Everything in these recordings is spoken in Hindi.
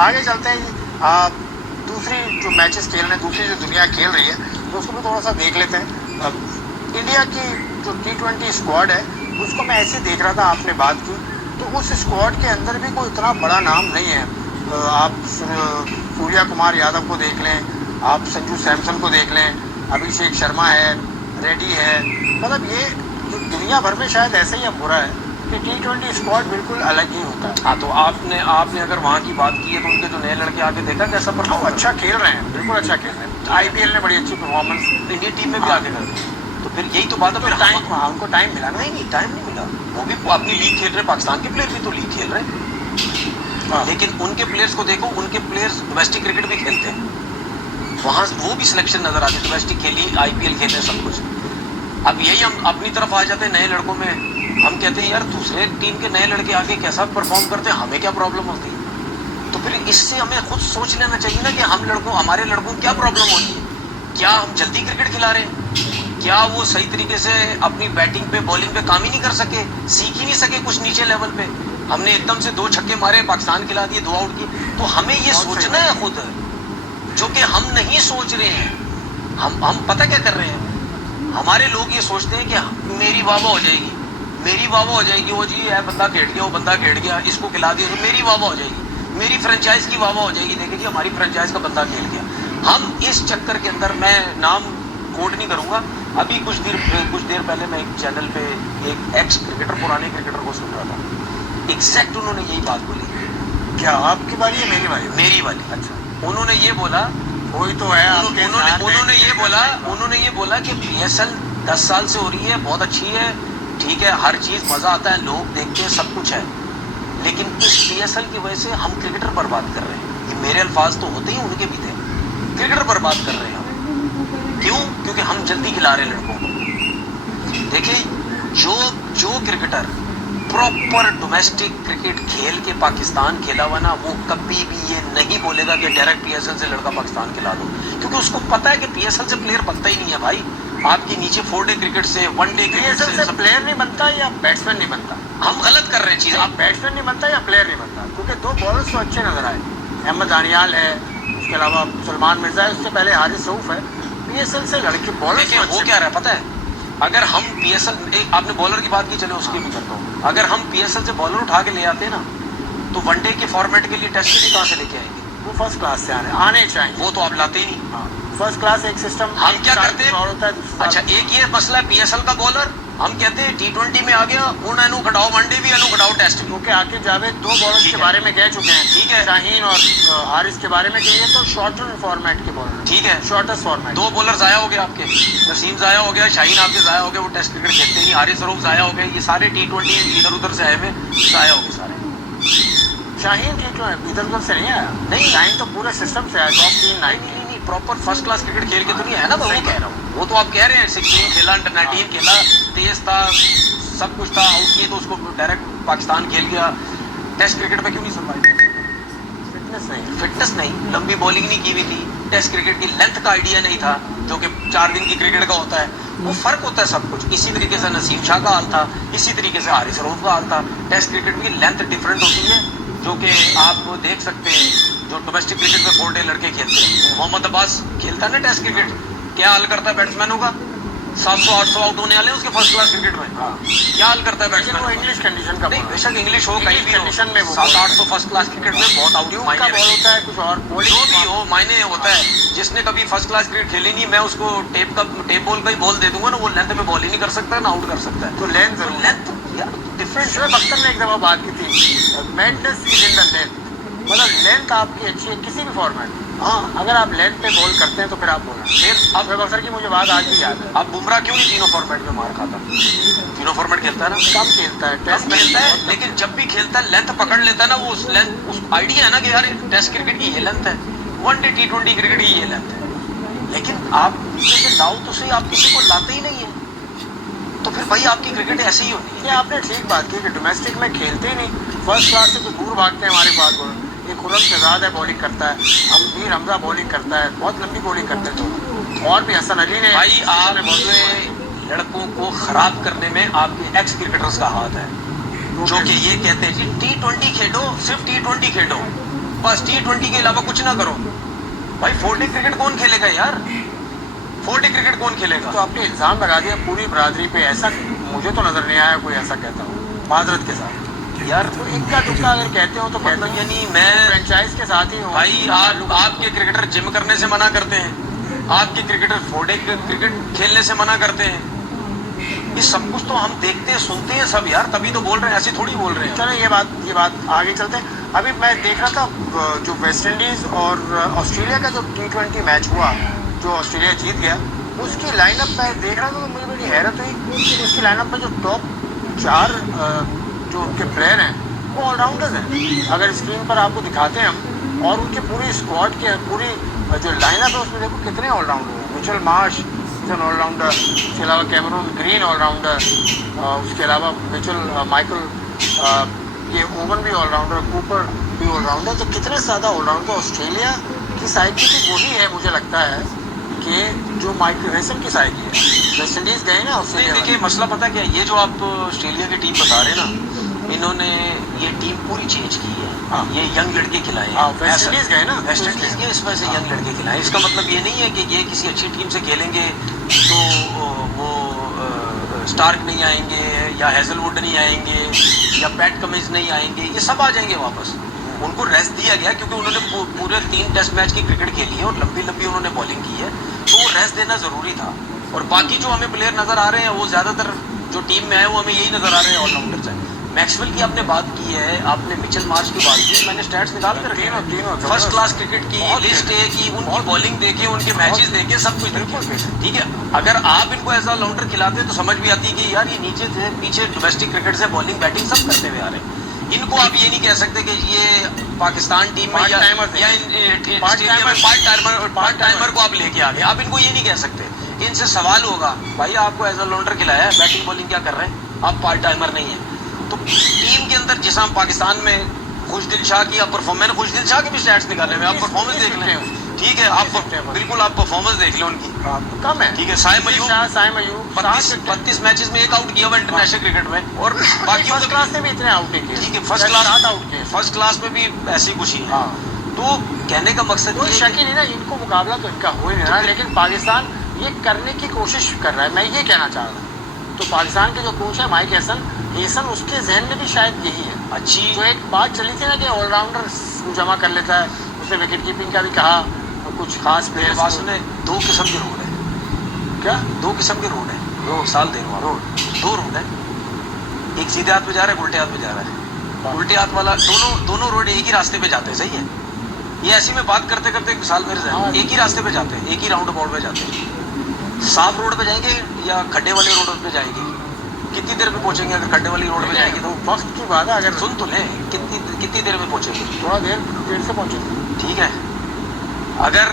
आगे चलते हैं जी। दूसरी जो मैचेस खेल रहे हैं, दूसरी जो दुनिया खेल रही है, तो उसको भी थोड़ा सा देख लेते हैं। इंडिया की जो T20 स्क्वाड है उसको मैं ऐसे देख रहा था, आपने बात की तो उस स्क्वाड के अंदर भी कोई इतना बड़ा नाम नहीं है। आप सूर्या कुमार यादव को देख लें, आप संजू सैमसन को देख लें, अभिषेक शर्मा है, रेड्डी है, मतलब ये दुनिया भर में शायद ऐसा ही अब हो रहा है कि T20 स्क्वाड बिल्कुल अलग ही होता है। हाँ, तो आपने अगर वहाँ की बात की है तो उनके जो नए लड़के आके देखा कैसा परफॉर्म अच्छा खेल रहे हैं, बिल्कुल अच्छा खेल रहे हैं। IPL ने बड़ी अच्छी परफॉर्मेंस इंडियन टीम में भी आगे कर दी। तो फिर यही तो बात है, फिर टाइम उनको टाइम मिला ना। नहीं, टाइम नहीं मिला। वो भी अपनी लीग खेल रहे, पाकिस्तान के प्लेयर भी तो लीग खेल रहे हैं, लेकिन उनके प्लेयर्स को देखो, उनके प्लेयर्स डोमेस्टिक क्रिकेट भी खेलते हैं, वहाँ वो भी सिलेक्शन नजर आती है, डोमेस्टिक खेली, IPL खेल रहे, सब कुछ। अब यही हम अपनी तरफ आ जाते हैं नए लड़कों में, हम कहते हैं यार दूसरे टीम के नए लड़के आके कैसा परफॉर्म करते हैं, हमें क्या प्रॉब्लम होती है। तो फिर इससे हमें खुद सोच लेना चाहिए ना कि हमारे लड़कों को क्या प्रॉब्लम होती है। क्या हम जल्दी क्रिकेट खिला रहे हैं? क्या वो सही तरीके से अपनी बैटिंग पे बॉलिंग पे काम ही नहीं कर सके, सीख ही नहीं सके कुछ नीचे लेवल पे? हमने एकदम से 2 छक्के मारे, पाकिस्तान खिला दिए, 2 आउट किए। तो हमें ये सोचना है खुद, जो कि हम नहीं सोच रहे हैं। हम पता क्या कर रहे हैं, हमारे लोग ये सोचते हैं कि मेरी वाह हो जाएगी, मेरी वाह हो जाएगी, वो जी है बंदा खेट गया, वो बंदा खेट गया, इसको खिला दिया तो मेरी वाह हो जाएगी, मेरी फ्रेंचाइज की वाह हो जाएगी, देखिए जी हमारी फ्रेंचाइज का बंदा खेल गया। हम इस चक्कर के अंदर, मैं नाम कोट नहीं करूंगा, अभी कुछ देर पहले मैं एक चैनल पे एक एक्स क्रिकेटर, पुराने क्रिकेटर को सुन रहा था, एग्जैक्ट उन्होंने यही बात बोली। क्या आपकी बारी है मेरी बारी? मेरी वाली। अच्छा, उन्होंने ये बोला, वही तो है आपके साथ। उन्होंने ये बोला कि PSL 10 साल से हो रही है, बहुत अच्छी है, ठीक है, हर चीज मजा आता है, लोग देखते हैं, सब कुछ है, लेकिन इस PSL की वजह से हम क्रिकेटर बर्बाद कर रहे हैं। ये मेरे अल्फाज तो होते ही उनके भी थे, क्रिकेटर बर्बाद कर रहे हैं हम। क्यों? क्योंकि हम जल्दी खिला रहे हैं लड़कों को। देखिए, जो क्रिकेटर प्रॉपर डोमेस्टिक क्रिकेट खेल के पाकिस्तान खेला हुआ ना, वो कभी भी ये नहीं बोलेगा कि डायरेक्ट PSL से लड़का पाकिस्तान खिला दो, क्योंकि उसको पता है कि PSL से प्लेयर बनता ही नहीं है भाई। आपके नीचे 4 डे क्रिकेट से, 1 डे क्रिकेट से प्लेयर नहीं बनता या बैट्समैन नहीं बनता। हम गलत कर रहे हैं चीज। आप बैट्समैन नहीं बनता या प्लेयर नहीं बनता, क्योंकि 2 बॉलर्स तो अच्छे नजर आए, अहमद दानियाल है, उसके अलावा सलमान मिर्जा है, उससे पहले हारिस रऊफ है। PSL से लड़के बॉलर वो क्या रहा है पता है, अगर हम PSL, आपने बॉलर की बात की, चलो उसकी भी करता हूँ, अगर हम PSL से बॉलर उठा के ले आते ना, तो 1 डे के फॉर्मेट के लिए टेस्ट भी कहाँ से लेके आएंगे? वो फर्स्ट क्लास से आने चाहिए, वो तो आप लाते ही नहीं। फर्स्ट क्लास एक सिस्टम। हम क्या करते हैं, अच्छा एक ये मसला है PSL का बॉलर, हम कहते हैं T20 में आ गया, उन एनु घटाओ, 1 डे भी एनु घटाओ, टेस्ट भी। क्योंकि आकिब जावेद 2 बॉलर्स के बारे में कह चुके हैं, ठीक है, शाहीन और हारिस के बारे में कहिए तो शॉर्टर फॉर्मेट के बॉलर, ठीक है, शॉर्टेस्ट फॉर्मेट। 2 बॉलर जाया हो गया आपके, नसीम जाया हो गया, शाहीन आपके जाया हो गए, वो टेस्ट क्रिकेट खेलते नहीं, हारिस रऊफ जाया हो गए, ये सारे T20 इधर उधर से आए हुए जाया हो गए सारे। शाहीन इधर उधर से नहीं आया, नहीं, शाहीन तो पूरे सिस्टम से आया, top 3 9 proper first class cricket खेल के तो नहीं है ना, मैं वो कह रहा हूँ। वो तो आप कह रहे हैं 16 खेला, अंडर 19 खेला, तेज था, सब कुछ था, आउट किए तो उसको डायरेक्ट पाकिस्तान खेल गया, टेस्ट क्रिकेट में क्यों नहीं सर्वाइव? फिटनेस नहीं, लंबी बॉलिंग नहीं की हुई थी, टेस्ट क्रिकेट की लेंथ का आइडिया नहीं था, जो कि 4 दिन की क्रिकेट का होता है, वो फर्क होता है सब कुछ। इसी तरीके से नसीम शाह का हाल था, इसी तरीके से हारिस रऊफ का हाल था। टेस्ट क्रिकेट की लेंथ डिफरेंट होती है, जो कि आप देख सकते हैं, जो डोमेस्टिक क्रिकेट में 4 डे लड़के खेलते हैं, मोहम्मद अब्बास खेलता है ना टेस्ट क्रिकेट, क्या हाल करता है बैट्समैनों का, 700-800 आउट होने वाले उसके फर्स्ट क्लास क्रिकेट में। क्या हाल करता है बैट्समैन? वो इंग्लिश कंडीशन का, नहीं बेशक इंग्लिश हो, कहीं भी कंडीशन में 700-800 फर्स्ट क्लास क्रिकेट में बहुत आउट का बॉल होता है, कुछ और जो भी हो मायने होता है। जिसने कभी फर्स्ट क्लास क्रिकेट खेली नहीं, मैं उसको टेप बॉल का ही बॉल दे दूंगा ना, वो लेंथ में बॉल ही नहीं कर सकता ना आउट कर सकता है। तो लेंथ डिफरेंट। शुएब अख्तर ने एक दफा बात की थी, madness is in the length, मतलब लेंथ आपकी अच्छी है किसी भी फॉर्मेट। हाँ, अगर आप लेंथ पे बॉल करते हैं तो फिर आप बोला। फिर अब शुएब अख्तर की मुझे बात आज भी याद है। अब बुमराह क्यों नहीं तीनों फॉर्मेट में मार खाता? तीनों फॉर्मेट खेलता है ना, कम खेलता है, टेस्ट खेलता है, लेकिन जब भी खेलता है लेंथ पकड़ लेता है ना, वो उस आइडिया है ना कि यार टेस्ट क्रिकेट की ये लेंथ है, 1 डे T20 क्रिकेट की ये लेंथ है, लेकिन आप नीचे लाओ तो सही, आप किसी को लाते ही नहीं है, तो फिर भाई आपकी क्रिकेट ऐसी ही होती है। आपने ठीक बात की कि डोमेस्टिक में खेलते ही नहीं, फर्स्ट क्लास से तो दूर भागते हैं हमारे पास बॉलर। ये खुर्रम शहजाद है, बॉलिंग करता है, अमीर हमजा बॉलिंग करता है, बहुत लंबी बॉलिंग करते हैं, और भी हसन अली ने। भाई आपने लड़कों को खराब करने में आपके एक्स क्रिकेटर्स का हाथ है, जो कि ये कहते हैं जी T20 खेलो, सिर्फ T20 खेलो, बस T20 के अलावा कुछ ना करो। भाई 4 डे क्रिकेट कौन खेलेगा यार? 4 डे क्रिकेट कौन खेलेगा? तो आपने इल्जाम लगा दिया पूरी बरादरी पे, ऐसा मुझे तो नजर नहीं आया कोई ऐसा कहता हो माजरत के साथ। यार तो इक्का दुक्का अगर कहते हो तो कहते मतलब हो, यानी मैं फ्रेंचाइज के साथ ही हो भाई आपके क्रिकेटर जिम करने से मना करते हैं, आपके क्रिकेटर 4 डे क्रिकेट खेलने से मना करते हैं। ये सब कुछ तो हम देखते हैं सुनते हैं सब यार, तभी तो बोल रहे हैं, ऐसे थोड़ी बोल रहे हैं। चलो ये बात आगे चलते हैं। अभी मैं देख रहा था जो वेस्ट इंडीज और ऑस्ट्रेलिया का जो T20 मैच हुआ, जो ऑस्ट्रेलिया जीत गया, उसकी लाइनअप मैं देख रहा था तो मुझे बड़ी हैरत हुई कि उसकी लाइनअप में जो टॉप 4 जो उनके प्लेयर हैं वो ऑलराउंडर्स हैं। अगर स्क्रीन पर आपको दिखाते हैं हम, और उनके पूरी स्क्वाड के पूरी जो लाइनअप है उसमें देखो कितने ऑलराउंडर हैं। मिचेल मार्श ऑलराउंडर, उसके अलावा कैमरून ग्रीन ऑलराउंडर, उसके अलावा मिचेल माइकल ये ओवन भी ऑलराउंडर, कूपर भी ऑलराउंडर। तो कितने ज़्यादा ऑलराउंडर ऑस्ट्रेलिया की साइड की तो वही है मुझे लगता है कि जो माइकल हेसन की साइड की है। वेस्ट इंडीज गए ना ऑस्ट्रेलिया। देखिए मसला पता क्या है, ये जो आप ऑस्ट्रेलिया की टीम बता रहे हैं ना, इन्होंने ये टीम पूरी चेंज की है। हाँ। ये यंग लड़के खिलाए हाँ, हैं। वेस्ट इंडीज गए ना, वेस्ट इंडीज गए, इस वजह से हाँ। यंग लड़के खिलाए। इसका मतलब ये नहीं है कि ये किसी अच्छी टीम से खेलेंगे तो वो स्टार्क नहीं आएंगे या हेजलवुड नहीं आएंगे या पैट कमिंस नहीं आएंगे, ये सब आ जाएंगे वापस। उनको रेस्ट दिया गया क्योंकि उन्होंने पूरे 3 टेस्ट मैच की क्रिकेट खेली है और लंबी लंबी उन्होंने बॉलिंग की है, तो वो रेस्ट देना जरूरी था। और बाकी जो हमें प्लेयर नजर आ रहे हैं वो ज्यादातर जो टीम में है वो हमें यही नजर आ रहे हैं ऑलराउंडर्स हैं। मैक्सवेल की आपने बात की है, आपने मिचेल मार्श की बात की, मैंने स्टैट्स निकाल कर रखे हैं। तीनों फर्स्ट क्लास क्रिकेट की लिस्ट है कि उनकी बॉलिंग देखे, उनके मैचेस देखे, सब कुछ देखे। ठीक है, अगर आप इनको एज ऑलराउंडर खिलाते तो समझ भी आती कि यार ये नीचे से पीछे डोमेस्टिक क्रिकेट से बॉलिंग बैटिंग सब करते हुए आ रहे हैं। इनको आप ये नहीं कह सकते कि ये पाकिस्तान टीम में पार्ट टाइमर को आप लेके आ गए, आप इनको ये नहीं कह सकते। इनसे सवाल होगा भाई आपको एज ऑलराउंडर खिलाया है, बैटिंग बॉलिंग क्या कर रहे हैं, आप पार्ट टाइमर नहीं है। तो टीम के अंदर जैसा हम पाकिस्तान में खुशदिल शाह की आप परफॉर्मेंस, मैंने खुशदिल शाह के भी स्टैट्स निकाले हुए, आप परफॉर्मेंस देख लें। ठीक है, आप बिल्कुल आप परफॉर्मेंस देख लें उनकी, कम है। ठीक है। साइम अयूब 32 मैचेस में 1 आउट किया हुआ इंटरनेशनल क्रिकेट में, और बाकी फर्स्ट क्लास में भी इतने आउट नहीं किए। ठीक है, फर्स्ट क्लास में भी ऐसी कुछ ही है। तो कहने का मकसद कोई शक ही नहीं ना, इनको मुकाबला तो इनका हो ही नहीं रहा, लेकिन पाकिस्तान ये करने की कोशिश कर रहा है, मैं ये कहना चाह रहा हूँ। तो पाकिस्तान के जो कोच है माइक हेसन, उसके जहन में भी शायद यही है। अच्छी जो एक बात चली थी ना कि ऑलराउंडर जमा कर लेता है, उसने विकेट कीपिंग का भी कहा, कुछ खास प्लेयर्स बात सुने, 2 किस्म के रोड है। क्या 2 किस्म के रोड है, रोड साल दे रहा रोड 2 रोड है। एक सीधे हाथ पे जा रहा है, उल्टे हाथ पे जा रहा है। उल्टे हाथ वाला दोनों रोड एक ही रास्ते पे जाते हैं, सही है। ये ऐसी में बात करते करते एक साल मेरे से एक ही रास्ते पे जाते हैं, एक ही राउंड अबाउट पे जाते हैं। साफ रोड पे जाएंगे या खड्डे वाले रोड पे जाएंगे, कितनी देर में पहुंचेंगे? अगर खड्डे वाली रोड पे जाएंगे तो वक्त की बात है, अगर सुन तो ले, कितनी देर में पहुंचेंगे? थोड़ा देर से पहुंचेंगे। ठीक है, अगर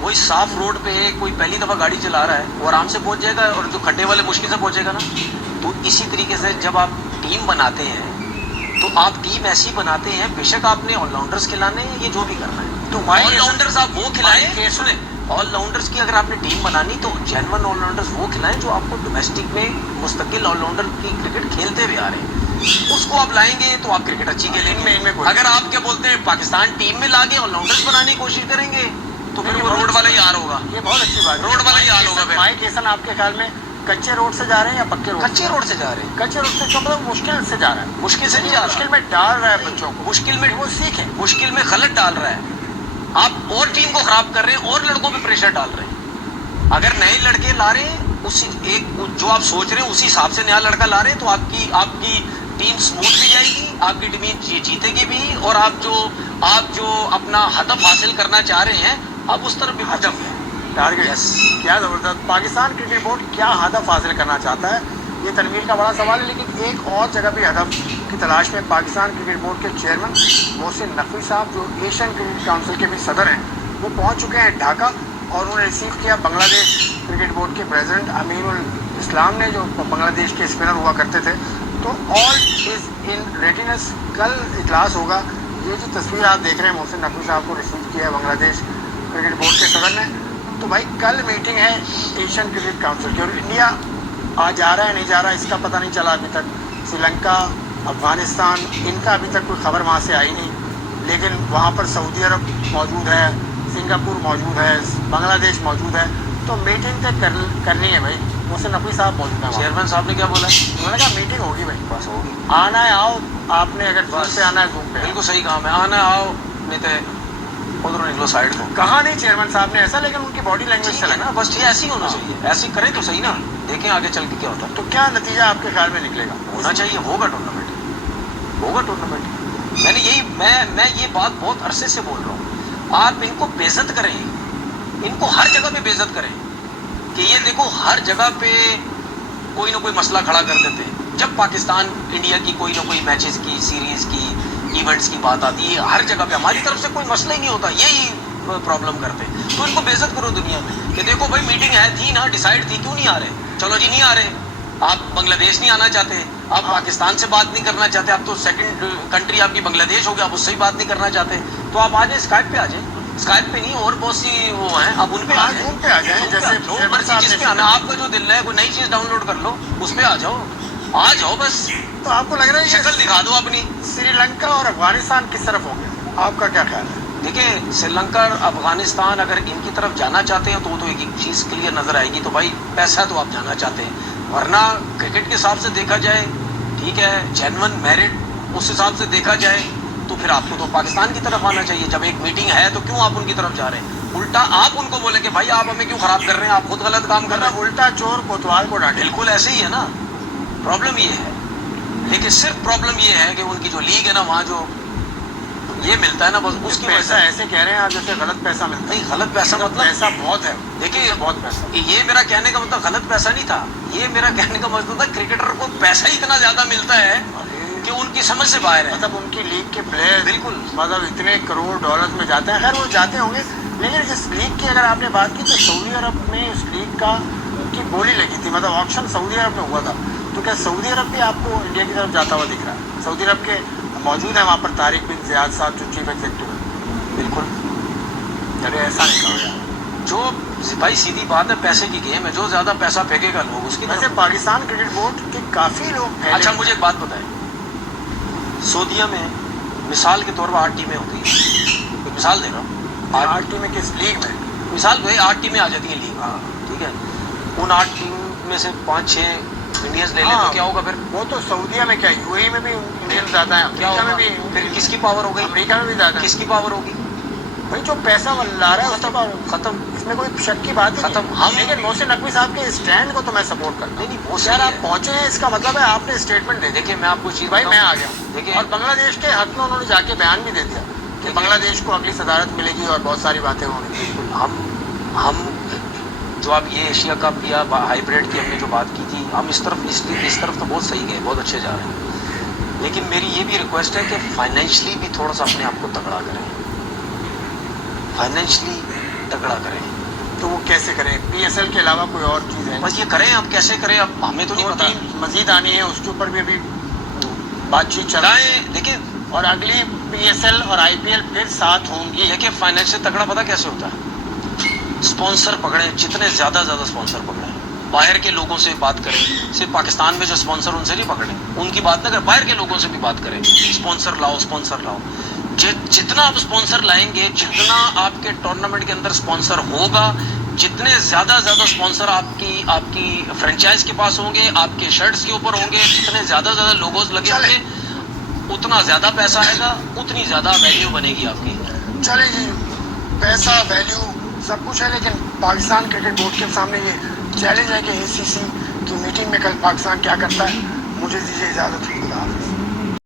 वही साफ रोड पे कोई पहली दफा गाड़ी चला रहा है वो आराम से पहुंच जाएगा, और जो खड्डे वाले मुश्किल से पहुंचेगा ना। तो इसी तरीके से जब आप टीम बनाते हैं तो आप टीम ऐसी बनाते हैं, बेशक आपने ऑलराउंडर्स खिलाने हैं, ये जो भी करना है, तो ऑलराउंडर्स आप वो खिलाएं। सुने, ऑलराउंडर्स की अगर आपने टीम बनानी तो जेन्युइन ऑलराउंडर्स वो खिलाएं जो आपको डोमेस्टिक में मुस्तकिल ऑलराउंडर की क्रिकेट खेलते हुए आ रहे हैं, उसको आप लाएंगे तो आप क्रिकेट अच्छी खेलेंगे। अगर आप क्या बोलते हैं पाकिस्तान टीम में लाके ऑलराउंडर्स बनाने की कोशिश करेंगे तो फिर वो रोड वाला ही हार होगा। ये बहुत अच्छी बात है, रोड वाला ही हाल होगा। माइक हेसन आपके ख्याल में कच्चे रोड से जा रहे हैं या पक्के रोड? कच्चे रोड से जा रहे हैं। कच्चे रोड से मतलब मुश्किल से जा रहा है, मुश्किल से नहीं जा रहा, मुश्किल में डाल रहा है बच्चों को, मुश्किल में वो सीखे, मुश्किल में गलत डाल रहा है। आप और टीम को खराब कर रहे हैं और लड़कों पे प्रेशर डाल रहे हैं। अगर नए लड़के ला रहे हैं उसी एक जो आप सोच रहे हैं उसी हिसाब से नया लड़का ला रहे हैं तो आपकी टीम स्मूथ भी जाएगी, आपकी टीम जीतेगी भी, और आप जो अपना हदफ हासिल करना चाह रहे हैं आप उस तरफ भी हदफ है। टारगेट क्या जबरदस्त। पाकिस्तान क्रिकेट बोर्ड क्या हदफ हासिल करना चाहता है, ये तनवीर का बड़ा सवाल है। लेकिन एक और जगह भी हदफ की तलाश में पाकिस्तान क्रिकेट बोर्ड के चेयरमैन मोहसिन नकवी साहब, जो एशियन क्रिकेट काउंसिल के भी सदर हैं, वो पहुंच चुके हैं ढाका, और उन्होंने रिसीव किया बांग्लादेश क्रिकेट बोर्ड के प्रेसिडेंट अमीरुल इस्लाम ने, जो बांग्लादेश के स्पिनर हुआ करते थे। तो ऑल इज़ इन रेडीनेस, कल इजलास होगा। ये जो तस्वीर आप देख रहे हैं, मोहसिन नकवी साहब को रिसीव किया है बांग्लादेश क्रिकेट बोर्ड के सदर ने। तो भाई कल मीटिंग है एशियन क्रिकेट काउंसिल की, और इंडिया आज जा रहा है नहीं जा रहा इसका पता नहीं चला अभी तक। श्रीलंका, अफगानिस्तान, इनका अभी तक कोई खबर वहाँ से आई नहीं। लेकिन वहाँ पर सऊदी अरब मौजूद है, सिंगापुर मौजूद है, बांग्लादेश मौजूद है, तो मीटिंग तो करनी है भाई। मोहसिन नकवी साहब मौजूद है। चेयरमैन साहब ने क्या बोला? उन्होंने कहा मीटिंग होगी भाई, बस होगी। आना है आओ, आपने अगर जूम पे आना है जूम पे। बिल्कुल सही काम है, आना आओ, नहीं तो उधर निकलो साइड को। कहा नहीं चेयरमैन साहब ने ऐसा, लेकिन उनकी बॉडी लैंग्वेज से लगा। बस ये ऐसे ही होना चाहिए, ऐसे ही करें तो सही ना, देखें आगे चल के क्या होता है। तो क्या नतीजा आपके ख्याल में निकलेगा? होना चाहिए, होगा टूर्नामेंट, होगा टूर्नामेंट। मैंने यही मैं ये बात बहुत अरसे से बोल रहा हूँ। आप इनको बेइज्जत करें, इनको हर जगह पे बेइज्जत करें कि ये देखो हर जगह पे कोई ना कोई मसला खड़ा कर देते हैं। जब पाकिस्तान इंडिया की कोई ना कोई मैचेस की, सीरीज की, इवेंट्स की बात आती है, हर जगह पे हमारी तरफ से कोई मसला ही नहीं होता, यही प्रॉब्लम करते हैं। तो इनको बेइज्जत करो दुनिया में कि देखो भाई मीटिंग है, थी ना, डिसाइड थी, क्यों नहीं आ रहे? चलो जी नहीं आ रहे, आप बांग्लादेश नहीं आना चाहते, आप पाकिस्तान से बात नहीं करना चाहते, आप तो सेकंड कंट्री आपकी बांग्लादेश हो गया, आप उससे ही बात नहीं करना चाहते, तो आप आ जाए, स्काइप पे आ जाए। स्काइप पे नहीं, और बहुत सी वो हैं, आप उन पे आ जाए, पे आ जाए, जैसे जो मर्जी जिस पे आना, आपका जो दिल है, कोई नई चीज डाउनलोड कर लो, उस पे आ जाओ, आ जाओ बस। तो आपको लग रहा है शक्ल दिखा दो अपनी। श्रीलंका और अफगानिस्तान किस तरफ हो गया, आपका क्या ख्याल है? देखिए श्रीलंका और अफगानिस्तान अगर इनकी तरफ जाना चाहते हैं तो वो तो एक चीज क्लियर नजर आएगी, तो भाई पैसा तो आप जाना चाहते हैं, वरना क्रिकेट के हिसाब से देखा जाए, ठीक है, जेन्युइन मेरिट उस हिसाब से देखा जाए तो फिर आपको तो पाकिस्तान की तरफ आना चाहिए। जब एक मीटिंग है तो क्यों आप उनकी तरफ जा रहे हैं? उल्टा आप उनको बोले कि भाई आप हमें क्यों खराब कर रहे हैं, आप खुद गलत काम कर रहे हैं। उल्टा चोर कोतवाल को डांटे। बिल्कुल ऐसे ही है ना, प्रॉब्लम ये है। लेकिन सिर्फ प्रॉब्लम ये है कि उनकी जो लीग है ना, वहाँ जो ये मिलता है ना, बस उसकी वजह पैसा से। ऐसे कह रहे हैं आप जैसे गलत पैसा मिलता है। नहीं, गलत पैसा मतलब पैसा बहुत है, देखिए बहुत पैसा। ये मेरा कहने का मतलब गलत पैसा नहीं था, ये मेरा कहने का मतलब था क्रिकेटर को पैसा ही इतना ज्यादा मिलता है कि उनकी समझ से बाहर है। मतलब उनकी लीग के प्लेयर बिल्कुल, मतलब इतने करोड़ डॉलर में जाते हैं, खैर वो जाते होंगे, लेकिन इस लीग की अगर आपने बात की तो सऊदी अरब में इस लीग का की बोली लगी थी, मतलब ऑक्शन सऊदी अरब में हुआ था। तो क्या सऊदी अरब भी आपको इंडिया की तरफ जाता हुआ दिख रहा है? सऊदी अरब के मौजूद है वहाँ पर तारिक बिन ज़ियाद साहब जो चीफ एग्जीक्यूटिव है। बिल्कुल, अरे ऐसा नहीं कहा यार। जो भाई सीधी बात है, पैसे की गेम है, जो ज्यादा पैसा फेंकेगा लोग उसकी वैसे पाकिस्तान क्रिकेट बोर्ड के काफी लोग अच्छा मुझे एक बात बताएं, सऊदीया में मिसाल के तौर पर 8 टीमें होती हैं, एक मिसाल दे रहा हूँ, 8 टीमें किस लीग में? मिसाल भाई 8 टीमें आ जाती हैं लीग, ठीक है, उन 8 टीम में से 5-6 इंडियंस ले ले तो क्या होगा फिर? वो तो सऊदीया में क्या, यूएई में भी इंडियंस ज्यादा है, क्या अमेरिका होगा? में भी, फिर किसकी पावर हो गई? अमेरिका में भी ज्यादा है। किसकी पावर होगी? भाई जो पैसा ला रहा है उसकी पावर होगी। खत्म, इसमें कोई शक की बात खत्म। नहीं। हम लेकिन मोहसिन नकवी साहब के स्टैंड को तो मैं सपोर्ट करता हूँ। वो यार सही आप है। पहुंचे हैं, इसका मतलब है आपने स्टेटमेंट दे दी। देखिए मैं आपको चीज भाई मैं आ गया देखिए, और बांग्लादेश के हक में उन्होंने जाके बयान भी दे दिया कि बांग्लादेश को अगली सदारत मिलेगी और बहुत सारी बातें होंगी। हम जो आप ये एशिया कप या हाइब्रिड की हमने जो बात की थी, हम इस तरफ तो बहुत सही गए, बहुत अच्छे जा रहे हैं, लेकिन मेरी ये भी रिक्वेस्ट है कि फाइनेंशियली भी थोड़ा सा अपने आप को तगड़ा करें, फाइनेंशियली तगड़ा करें। तो वो कैसे करें? पीएसएल के अलावा कोई और चीज है? बस ये करें, अब कैसे करें अब हमें तो नहीं पता। मजीद आनी है, उसके ऊपर भी अभी बातचीत चल रही है। देखिए, और अगली पीएसएल और आईपीएल फिर साथ होंगी। देखिए फाइनेंशियल तगड़ा पता कैसे होता है? स्पॉन्सर पकड़े, जितने ज्यादा स्पॉन्सर पकड़े, बाहर के लोगों से बात करें, सिर्फ पाकिस्तान में जो स्पॉन्सर उनसे नहीं पकड़े, उनकी बात ना करें, बाहर के लोगों से भी बात करें, स्पॉन्सर लाओ। जितना आप स्पॉन्सर लाएंगे, जितना आपके टूर्नामेंट के अंदर स्पॉन्सर होगा, जितने ज्यादा स्पॉन्सर आपकी फ्रेंचाइज के पास होंगे, आपके शर्ट्स के ऊपर होंगे, जितने ज्यादा लोगोस लगे होंगे, उतना ज्यादा पैसा आएगा, उतनी ज्यादा वैल्यू बनेगी आपकी। चले जी, पैसा वैल्यू सब कुछ है, लेकिन पाकिस्तान क्रिकेट बोर्ड के सामने ये चैलेंज है कि एसीसी की मीटिंग में कल पाकिस्तान क्या करता है। मुझे दीजिए इजाजत।